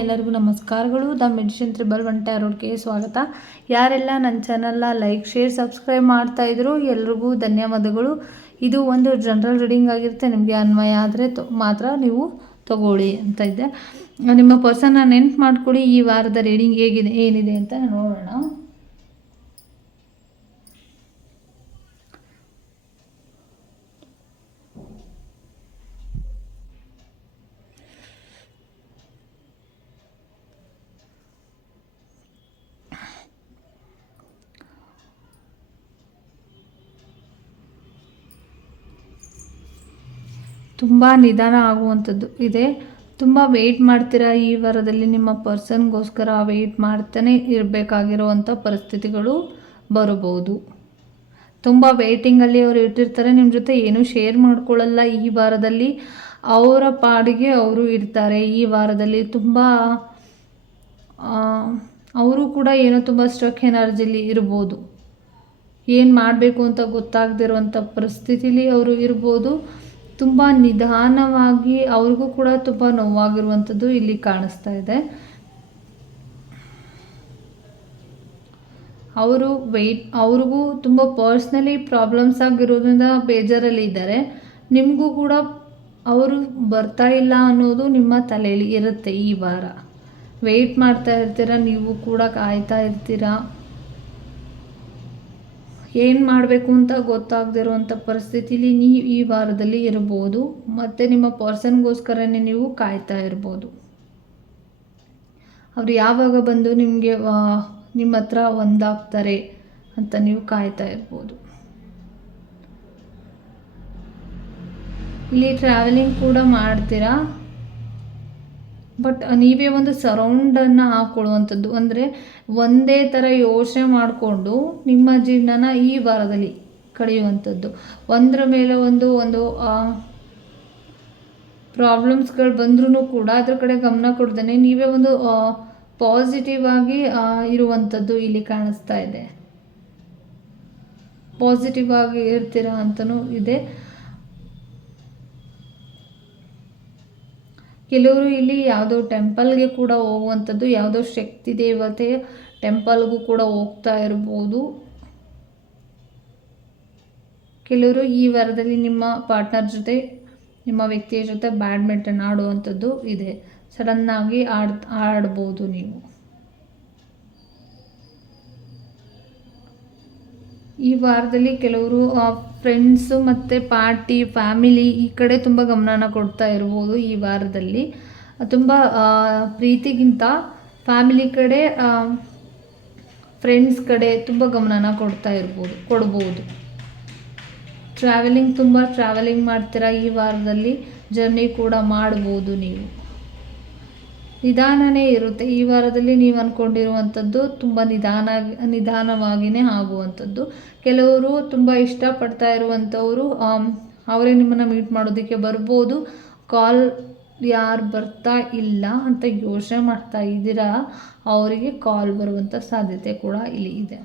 ಎಲ್ಲರಿಗೂ ನಮಸ್ಕಾರಗಳು. The medicine triple one ಟ್ಯಾರೋಡ್ಗೆ ಸ್ವಾಗತ. ಯಾರೆಲ್ಲ ನನ್ನ ಚಾನಲ್ನ ಲೈಕ್, ಶೇರ್, ಸಬ್ಸ್ಕ್ರೈಬ್ ಮಾಡ್ತಾ ಇದ್ರು ಎಲ್ರಿಗೂ ಧನ್ಯವಾದಗಳು. ಇದು ಒಂದು ಜನರಲ್ ರೀಡಿಂಗ್ ಆಗಿರುತ್ತೆ. ನಿಮಗೆ ಅನ್ವಯ ಆದರೆ ಮಾತ್ರ ನೀವು ತಗೊಳ್ಳಿ ಅಂತ ಇದ್ದೆ ನಿಮ್ಮ ಪರ್ಸನ್ನ ನೆನ್ಪು ಮಾಡ್ಕೊಳ್ಳಿ ಈ ವಾರದ ರೀಡಿಂಗ್ ಹೇಗಿದೆ, ಏನಿದೆ ಅಂತ ನೋಡೋಣ. ತುಂಬ ನಿಧಾನ ಆಗುವಂಥದ್ದು ಇದೆ. ತುಂಬ ವೆಯ್ಟ್ ಮಾಡ್ತೀರಾ ಈ ವಾರದಲ್ಲಿ ನಿಮ್ಮ ಪರ್ಸನ್ಗೋಸ್ಕರ ವೆಯ್ಟ್ ಮಾಡ್ತಾನೆ ಇರಬೇಕಾಗಿರುವಂಥ ಪರಿಸ್ಥಿತಿಗಳು ಬರಬಹುದು. ತುಂಬ ವೆಯ್ಟಿಂಗಲ್ಲಿ ಅವರು ಇಟ್ಟಿರ್ತಾರೆ ನಿಮ್ಮ ಜೊತೆ ಏನೂ ಶೇರ್ ಮಾಡ್ಕೊಳ್ಳಲ್ಲ ಈ ವಾರದಲ್ಲಿ. ಅವರ ಪಾಡಿಗೆ ಅವರು ಇರ್ತಾರೆ ಈ ವಾರದಲ್ಲಿ. ತುಂಬ ಅವರು ಕೂಡ ಏನೋ ತುಂಬ ಸ್ಟ್ರಕ್ ಎನರ್ಜಿಲಿ ಇರ್ಬೋದು. ಏನು ಮಾಡಬೇಕು ಅಂತ ಗೊತ್ತಾಗದಿರುವಂಥ ಪರಿಸ್ಥಿತಿಲಿ ಅವರು ಇರ್ಬೋದು. ತುಂಬ ನಿಧಾನವಾಗಿ ಅವ್ರಿಗೂ ಕೂಡ ತುಂಬ ನೋವಾಗಿರುವಂಥದ್ದು ಇಲ್ಲಿ ಕಾಣಿಸ್ತಾ ಇದೆ. ಅವರು ವೆಯ್ಟ್ ಅವ್ರಿಗೂ ತುಂಬ ಪರ್ಸ್ನಲಿ ಪ್ರಾಬ್ಲಮ್ಸ್ ಆಗಿರೋದ್ರಿಂದ ಬೇಜಾರಲ್ಲಿ ಇದ್ದಾರೆ. ನಿಮಗೂ ಕೂಡ ಅವರು ಬರ್ತಾ ಇಲ್ಲ ಅನ್ನೋದು ನಿಮ್ಮ ತಲೆಯಲ್ಲಿ ಇರುತ್ತೆ ಈ ವಾರ. ವೆಯ್ಟ್ ಮಾಡ್ತಾ ಇರ್ತೀರ? ನೀವು ಕೂಡ ಕಾಯ್ತಾ ಇರ್ತೀರಾ? ಏನು ಮಾಡಬೇಕು ಅಂತ ಗೊತ್ತಾಗದಿರುವಂಥ ಪರಿಸ್ಥಿತಿಲಿ ನೀವು ಈ ವಾರದಲ್ಲಿ ಇರ್ಬೋದು, ಮತ್ತು ನಿಮ್ಮ ಪರ್ಸನ್ಗೋಸ್ಕರನೇ ನೀವು ಕಾಯ್ತಾ ಇರ್ಬೋದು. ಅವ್ರು ಯಾವಾಗ ಬಂದು ನಿಮಗೆ ನಿಮ್ಮ ಹತ್ರ ಒಂದಾಗ್ತಾರೆ ಅಂತ ನೀವು ಕಾಯ್ತಾ ಇರ್ಬೋದು. ಇಲ್ಲಿ ಟ್ರಾವೆಲಿಂಗ್ ಕೂಡ ಮಾಡ್ತೀರಾ? ಬಟ್ ನೀವೇ ಒಂದು ಸರೌಂಡನ್ನು ಹಾಕ್ಕೊಳ್ಳುವಂಥದ್ದು ಅಂದರೆ ಒಂದೇ ಥರ ಯೋಚನೆ ಮಾಡಿಕೊಂಡು ನಿಮ್ಮ ಜೀವನನ ಈ ವಾರದಲ್ಲಿ ಕಳೆಯುವಂಥದ್ದು. ಒಂದರ ಮೇಲೆ ಒಂದು ಒಂದು ಪ್ರಾಬ್ಲಮ್ಸ್ಗಳು ಬಂದ್ರೂ ಕೂಡ ಅದ್ರ ಕಡೆ ಗಮನ ಕೊಡ್ದೇ ನೀವೇ ಒಂದು ಪಾಸಿಟಿವ್ ಆಗಿ ಇರುವಂಥದ್ದು ಇಲ್ಲಿ ಕಾಣಿಸ್ತಾ ಇದೆ. ಪಾಸಿಟಿವ್ ಆಗಿ ಇರ್ತೀರ ಅಂತಲೂ ಇದೆ. ಕೆಲವರು ಇಲ್ಲಿ ಯಾವುದೋ ಟೆಂಪಲ್ಗೆ ಕೂಡ ಹೋಗುವಂಥದ್ದು, ಯಾವುದೋ ಶಕ್ತಿ ದೇವತೆ ಟೆಂಪಲ್ಗೂ ಕೂಡ ಹೋಗ್ತಾ ಇರ್ಬೋದು. ಕೆಲವರು ಈ ವಾರದಲ್ಲಿ ನಿಮ್ಮ ಪಾರ್ಟ್ನರ್ ಜೊತೆ, ನಿಮ್ಮ ವ್ಯಕ್ತಿಯ ಜೊತೆ ಬ್ಯಾಡ್ಮಿಂಟನ್ ಆಡುವಂಥದ್ದು ಇದೆ. ಸಡನ್ನಾಗಿ ಆಡ್, ಆಡ್ಬೋದು ನೀವು. ಈ ವಾರದಲ್ಲಿ ಕೆಲವರು ಫ್ರೆಂಡ್ಸು ಮತ್ತು ಪಾರ್ಟಿ ಫ್ಯಾಮಿಲಿ ಈ ಕಡೆ ತುಂಬ ಗಮನನ ಕೊಡ್ತಾ ಇರ್ಬೋದು ಈ ವಾರದಲ್ಲಿ. ತುಂಬ ಪ್ರೀತಿಗಿಂತ ಫ್ಯಾಮಿಲಿ ಕಡೆ ಫ್ರೆಂಡ್ಸ್ ಕಡೆ ತುಂಬ ಗಮನನ ಕೊಡ್ತಾ ಇರ್ಬೋದು, ಕೊಡ್ಬೋದು. ಟ್ರಾವೆಲಿಂಗ್ ತುಂಬ ಟ್ರಾವೆಲಿಂಗ್ ಮಾಡ್ತೀರಾ ಈ ವಾರದಲ್ಲಿ? ಜರ್ನಿ ಕೂಡ ಮಾಡ್ಬೋದು ನೀವು. ನಿಧಾನನೇ ಇರುತ್ತೆ. ಈ ವಾರದಲ್ಲಿ ನೀವು ಅಂದ್ಕೊಂಡಿರುವಂಥದ್ದು ತುಂಬ ನಿಧಾನ ನಿಧಾನವಾಗಿಯೇ ಆಗುವಂಥದ್ದು. ಕೆಲವರು ತುಂಬ ಇಷ್ಟಪಡ್ತಾ ಇರುವಂಥವರು ಅವರೇ ನಿಮ್ಮನ್ನು ಮೀಟ್ ಮಾಡೋದಕ್ಕೆ ಬರ್ಬೋದು. ಕಾಲ್ ಯಾರು ಬರ್ತಾ ಇಲ್ಲ ಅಂತ ಯೋಚನೆ ಮಾಡ್ತಾ ಇದ್ದೀರಾ, ಅವರಿಗೆ ಕಾಲ್ ಬರುವಂಥ ಸಾಧ್ಯತೆ ಕೂಡ ಇಲ್ಲಿ ಇದೆ.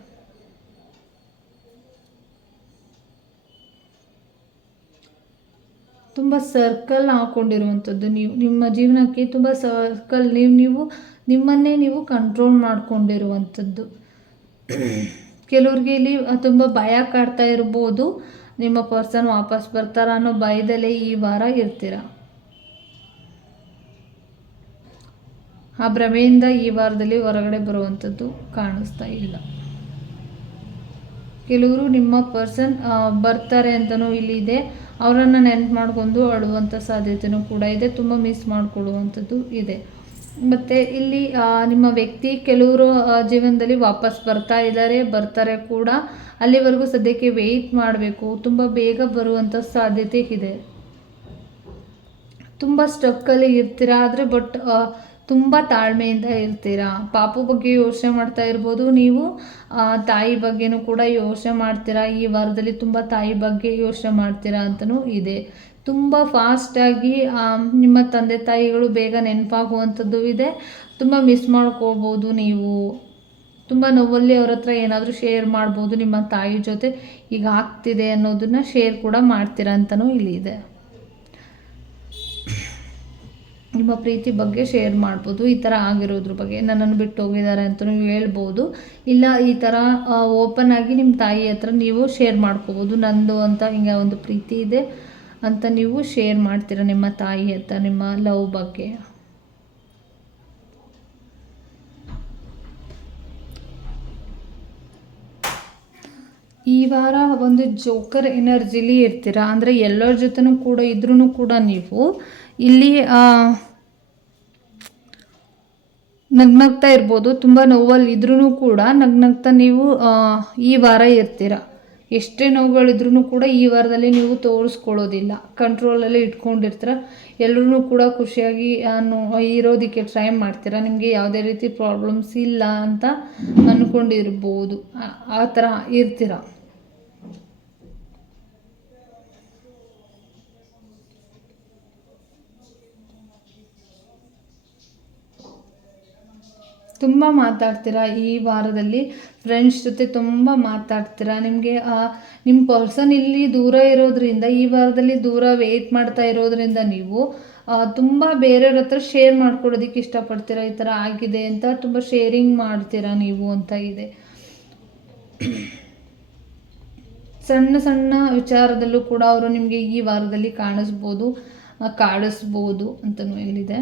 ತುಂಬ ಸರ್ಕಲ್ ಹಾಕ್ಕೊಂಡಿರುವಂಥದ್ದು ನೀವು. ನಿಮ್ಮ ಜೀವನಕ್ಕೆ ತುಂಬ ಸರ್ಕಲ್ ನೀವು ನೀವು, ನಿಮ್ಮನ್ನೇ ನೀವು ಕಂಟ್ರೋಲ್ ಮಾಡಿಕೊಂಡಿರುವಂಥದ್ದು. ಕೆಲವ್ರಿಗೆ ಇಲ್ಲಿ ತುಂಬ ಭಯ ಕಾಡ್ತಾ ಇರ್ಬೋದು. ನಿಮ್ಮ ಪರ್ಸನ್ ವಾಪಸ್ ಬರ್ತಾರ ಅನ್ನೋ ಭಯದಲ್ಲೇ ಈ ವಾರ ಇರ್ತೀರ? ಆ ಭ್ರಮೆಯಿಂದ ಈ ವಾರದಲ್ಲಿ ಹೊರಗಡೆ ಬರುವಂಥದ್ದು ಕಾಣಿಸ್ತಾ ಇಲ್ಲ. ಕೆಲವರು ನಿಮ್ಮ ಪರ್ಸನ್ ಬರ್ತಾರೆ ಅಂತಲೂ ಇಲ್ಲಿ ಇದೆ. ಅವರನ್ನು ನೆನಪು ಮಾಡ್ಕೊಂಡು ಅಳುವಂಥ ಸಾಧ್ಯತೆಯೂ ಕೂಡ ಇದೆ. ತುಂಬ ಮಿಸ್ ಮಾಡಿಕೊಳ್ಳುವಂಥದ್ದು ಇದೆ. ಮತ್ತು ಇಲ್ಲಿ ನಿಮ್ಮ ವ್ಯಕ್ತಿ ಕೆಲವರು ಜೀವನದಲ್ಲಿ ವಾಪಸ್ ಬರ್ತಾ ಇದ್ದಾರೆ, ಬರ್ತಾರೆ ಕೂಡ. ಅಲ್ಲಿವರೆಗೂ ಸದ್ಯಕ್ಕೆ ವೆಯ್ಟ್ ಮಾಡಬೇಕು. ತುಂಬ ಬೇಗ ಬರುವಂಥ ಸಾಧ್ಯತೆ ಇದೆ. ತುಂಬ ಸ್ಟಕ್ಕಲ್ಲಿ ಇರ್ತೀರ ಆದರೆ ಬಟ್ ತುಂಬ ತಾಳ್ಮೆಯಿಂದ ಇರ್ತೀರಾ ಪಾಪು ಬಗ್ಗೆ ಯೋಚನೆ ಮಾಡ್ತಾ ಇರ್ಬೋದು. ನೀವು ತಾಯಿ ಬಗ್ಗೆನೂ ಕೂಡ ಯೋಚನೆ ಮಾಡ್ತೀರಾ? ಈ ವಾರದಲ್ಲಿ ತುಂಬ ತಾಯಿ ಬಗ್ಗೆ ಯೋಚನೆ ಮಾಡ್ತೀರಾ ಅಂತಲೂ ಇದೆ. ತುಂಬ ಫಾಸ್ಟಾಗಿ ನಿಮ್ಮ ತಂದೆ ತಾಯಿಗಳು ಬೇಗ ನೆನಪಾಗುವಂಥದ್ದು ಇದೆ. ತುಂಬ ಮಿಸ್ ಮಾಡ್ಕೋಬೋದು ನೀವು. ತುಂಬ ನೋವಲ್ಲಿ ಅವ್ರ ಹತ್ರ ಏನಾದರೂ ಶೇರ್ ಮಾಡ್ಬೋದು ನಿಮ್ಮ ತಾಯಿ ಜೊತೆ. ಈಗ ಆಗ್ತಿದೆ ಅನ್ನೋದನ್ನು ಶೇರ್ ಕೂಡ ಮಾಡ್ತೀರಾ ಅಂತಲೂ ಇಲ್ಲಿ ಇದೆ. ನಿಮ್ಮ ಪ್ರೀತಿ ಬಗ್ಗೆ ಶೇರ್ ಮಾಡ್ಬೋದು. ಈ ಥರ ಆಗಿರೋದ್ರ ಬಗ್ಗೆ ನನ್ನನ್ನು ಬಿಟ್ಟು ಹೋಗಿದ್ದಾರೆ ಅಂತ ನೀವು ಹೇಳ್ಬೋದು. ಇಲ್ಲ, ಈ ಥರ ಓಪನ್ ಆಗಿ ನಿಮ್ಮ ತಾಯಿ ಹತ್ರ ನೀವು ಶೇರ್ ಮಾಡ್ಕೋಬೋದು. ನಂದು ಅಂತ ಹಿಂಗೆ ಒಂದು ಪ್ರೀತಿ ಇದೆ ಅಂತ ನೀವು ಶೇರ್ ಮಾಡ್ತೀರ ನಿಮ್ಮ ತಾಯಿ ಹತ್ರ, ನಿಮ್ಮ ಲವ್ ಬಗ್ಗೆ? ಈ ವಾರ ಒಂದು ಜೋಕರ್ ಎನರ್ಜಿಲಿ ಇರ್ತೀರಾ? ಅಂದರೆ ಎಲ್ಲರ ಜೊತೆನೂ ಕೂಡ ಇದ್ರೂ ಕೂಡ ನೀವು ಇಲ್ಲಿ ನಗ್ನಗ್ತಾ ಇರ್ಬೋದು, ತುಂಬ ನೋವಲ್ಲಿ ಇದ್ರೂ ಕೂಡ ನಗ್ನಗ್ತಾ ನೀವು ಈ ವಾರ ಇರ್ತೀರ. ಎಷ್ಟೇ ನೋವುಗಳಿದ್ರೂ ಕೂಡ ಈ ವಾರದಲ್ಲಿ ನೀವು ತೋರಿಸ್ಕೊಳ್ಳೋದಿಲ್ಲ. ಕಂಟ್ರೋಲಲ್ಲೇ ಇಟ್ಕೊಂಡಿರ್ತೀರ. ಎಲ್ಲರೂ ಕೂಡ ಖುಷಿಯಾಗಿ ಇರೋದಕ್ಕೆ ಟ್ರೈ ಮಾಡ್ತೀರಾ. ನಿಮಗೆ ಯಾವುದೇ ರೀತಿ ಪ್ರಾಬ್ಲಮ್ಸ್ ಇಲ್ಲ ಅಂತ ಅಂದ್ಕೊಂಡಿರ್ಬೋದು ಆ ಥರ ಇರ್ತೀರ. ತುಂಬ ಮಾತಾಡ್ತೀರಾ ಈ ವಾರದಲ್ಲಿ? ಫ್ರೆಂಡ್ಸ್ ಜೊತೆ ತುಂಬ ಮಾತಾಡ್ತೀರಾ? ನಿಮಗೆ ನಿಮ್ಮ ಪರ್ಸನ್ ಇಲ್ಲಿ ದೂರ ಇರೋದ್ರಿಂದ, ಈ ವಾರದಲ್ಲಿ ದೂರ ವೆಯ್ಟ್ ಮಾಡ್ತಾ ಇರೋದ್ರಿಂದ ನೀವು ತುಂಬ ಬೇರೆಯವ್ರ ಹತ್ರ ಶೇರ್ ಮಾಡ್ಕೊಡೋದಕ್ಕೆ ಇಷ್ಟಪಡ್ತೀರಾ? ಈ ಥರ ಆಗಿದೆ ಅಂತ ತುಂಬ ಶೇರಿಂಗ್ ಮಾಡ್ತೀರಾ ನೀವು ಅಂತ ಇದೆ. ಸಣ್ಣ ಸಣ್ಣ ವಿಚಾರದಲ್ಲೂ ಕೂಡ ಅವರು ನಿಮಗೆ ಈ ವಾರದಲ್ಲಿ ಕಾಣಿಸ್ಬೋದು ಕಾಡಿಸ್ಬೋದು ಅಂತಲೂ ಹೇಳಿದೆ.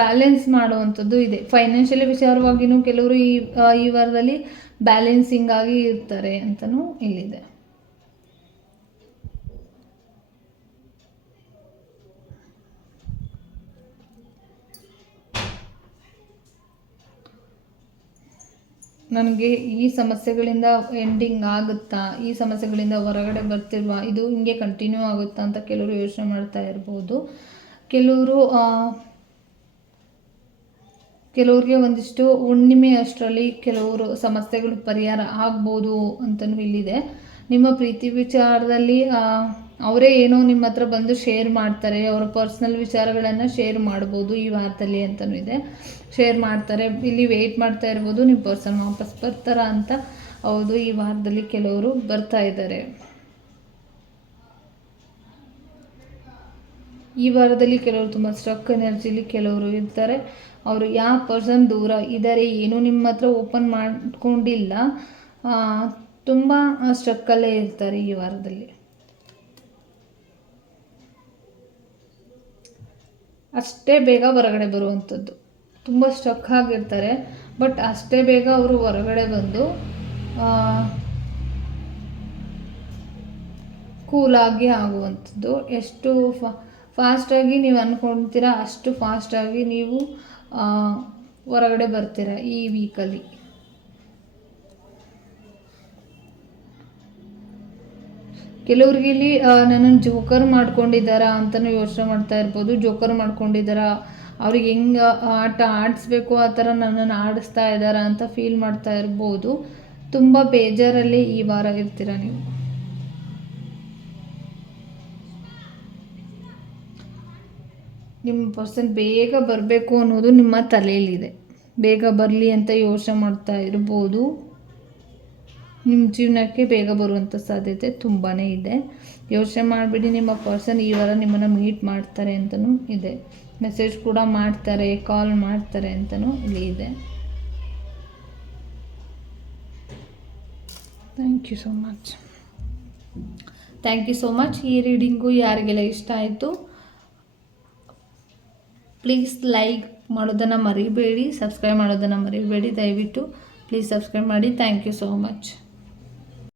ಬ್ಯಾಲೆನ್ಸ್ ಮಾಡುವಂಥದ್ದು ಇದೆ. ಫೈನಾನ್ಷಿಯಲಿ ವಿಚಾರವಾಗಿಯೂ ಕೆಲವರು ಈ ಈ ವಾರದಲ್ಲಿ ಬ್ಯಾಲೆನ್ಸಿಂಗ್ ಆಗಿ ಇರ್ತಾರೆ ಅಂತಲೂ ಇಲ್ಲಿದೆ. ನನಗೆ ಈ ಸಮಸ್ಯೆಗಳಿಂದ ಎಂಡಿಂಗ್ ಆಗುತ್ತಾ, ಈ ಸಮಸ್ಯೆಗಳಿಂದ ಹೊರಗಡೆ ಬರ್ತಿರುವ ಇದು ಹಿಂಗೆ ಕಂಟಿನ್ಯೂ ಆಗುತ್ತಾ ಅಂತ ಕೆಲವರು ಯೋಚನೆ ಮಾಡ್ತಾ ಇರ್ಬೋದು. ಕೆಲವರು ಕೆಲವ್ರಿಗೆ ಒಂದಿಷ್ಟು ಹುಣ್ಣಿಮೆ ಅಷ್ಟರಲ್ಲಿ ಕೆಲವರು ಸಮಸ್ಯೆಗಳು ಪರಿಹಾರ ಆಗ್ಬೋದು ಅಂತಲೂ ಇಲ್ಲಿದೆ ನಿಮ್ಮ ಪ್ರೀತಿ ವಿಚಾರದಲ್ಲಿ ಅವರೇ ಏನೋ ನಿಮ್ಮ ಹತ್ರ ಬಂದು ಶೇರ್ ಮಾಡ್ತಾರೆ, ಅವರ ಪರ್ಸ್ನಲ್ ವಿಚಾರಗಳನ್ನು ಶೇರ್ ಮಾಡ್ಬೋದು ಈ ವಾರದಲ್ಲಿ ಅಂತಲೂ ಇದೆ. ಶೇರ್ ಮಾಡ್ತಾರೆ, ಇಲ್ಲಿ ವೆಯ್ಟ್ ಮಾಡ್ತಾ ಇರ್ಬೋದು ನಿಮ್ಮ ಪರ್ಸನ್ ವಾಪಸ್ ಬರ್ತಾರ ಅಂತ. ಹೌದು, ಈ ವಾರದಲ್ಲಿ ಕೆಲವರು ಬರ್ತಾ ಇದ್ದಾರೆ. ಈ ವಾರದಲ್ಲಿ ಕೆಲವರು ತುಂಬ ಸ್ಟ್ರಕ್ ಎನರ್ಜಿಲಿ ಕೆಲವರು ಇರ್ತಾರೆ. ಅವರು ಯಾವ ಪರ್ಸನ್ ದೂರ ಇದ್ದಾರೆ ಏನೂ ನಿಮ್ಮ ಹತ್ರ ಓಪನ್ ಮಾಡ್ಕೊಂಡಿಲ್ಲ ತುಂಬ ಸ್ಟ್ರಕ್ಕಲ್ಲೇ ಇರ್ತಾರೆ ಈ ವಾರದಲ್ಲಿ. ಅಷ್ಟೇ ಬೇಗ ಹೊರಗಡೆ ಬರುವಂಥದ್ದು ತುಂಬ ಸ್ಟ್ರಕ್ ಆಗಿರ್ತಾರೆ ಬಟ್ ಅಷ್ಟೇ ಬೇಗ ಅವರು ಹೊರಗಡೆ ಬಂದು ಕೂಲಾಗಿ ಆಗುವಂಥದ್ದು ಎಷ್ಟು ಫಾಸ್ಟಾಗಿ ನೀವು ಅಂದ್ಕೊಳ್ತೀರ ಅಷ್ಟು ಫಾಸ್ಟಾಗಿ ನೀವು ಹೊರಗಡೆ ಬರ್ತೀರ ಈ ವೀಕಲ್ಲಿ ಕೆಲವ್ರಿಗೆ ಇಲ್ಲಿ ನನ್ನನ್ನು ಜೋಕರ್ ಮಾಡ್ಕೊಂಡಿದ್ದಾರಾ ಅಂತಲೂ ಯೋಚನೆ ಮಾಡ್ತಾ ಇರ್ಬೋದು. ಜೋಕರ್ ಮಾಡ್ಕೊಂಡಿದ್ದಾರಾ? ಅವ್ರಿಗೆ ಹೆಂಗೆ, ಆಟ ಆಡಿಸ್ಬೇಕು ಆ ಥರ ನನ್ನನ್ನು ಆಡಿಸ್ತಾ ಇದ್ದಾರಾ ಅಂತ ಫೀಲ್ ಮಾಡ್ತಾ ಇರ್ಬೋದು. ತುಂಬ ಬೇಜಾರಲ್ಲಿ ಈ ವಾರ ಇರ್ತೀರ ನೀವು? ನಿಮ್ಮ ಪರ್ಸನ್ ಬೇಗ ಬರಬೇಕು ಅನ್ನೋದು ನಿಮ್ಮ ತಲೆಯಲ್ಲಿದೆ ಬೇಗ ಬರಲಿ ಅಂತ ಯೋಚನೆ ಮಾಡ್ತಾ ಇರ್ಬೋದು. ನಿಮ್ಮ ಜೀವನಕ್ಕೆ ಬೇಗ ಬರುವಂಥ ಸಾಧ್ಯತೆ ತುಂಬಾ ಇದೆ. ಯೋಚನೆ ಮಾಡಿಬಿಡಿ, ನಿಮ್ಮ ಪರ್ಸನ್ ಈ ವಾರ ನಿಮ್ಮನ್ನು ಮೀಟ್ ಮಾಡ್ತಾರೆ ಅಂತಲೂ ಇದೆ. ಮೆಸೇಜ್ ಕೂಡ ಮಾಡ್ತಾರೆ ಕಾಲ್ ಮಾಡ್ತಾರೆ ಅಂತಲೂ ಇಲ್ಲಿ ಇದೆ. Thank you so much thank you so much ಈ ರೀಡಿಂಗು ಯಾರಿಗೆಲ್ಲ ಇಷ್ಟ ಆಯಿತು? ಪ್ಲೀಸ್ ಲೈಕ್ ಮಾಡೋದನ್ನು ಮರಿಬೇಡಿ ಸಬ್ಸ್ಕ್ರೈಬ್ ಮಾಡೋದನ್ನು ಮರಿಬೇಡಿ. ದಯವಿಟ್ಟು ಪ್ಲೀಸ್ ಸಬ್ಸ್ಕ್ರೈಬ್ ಮಾಡಿ. Thank you so much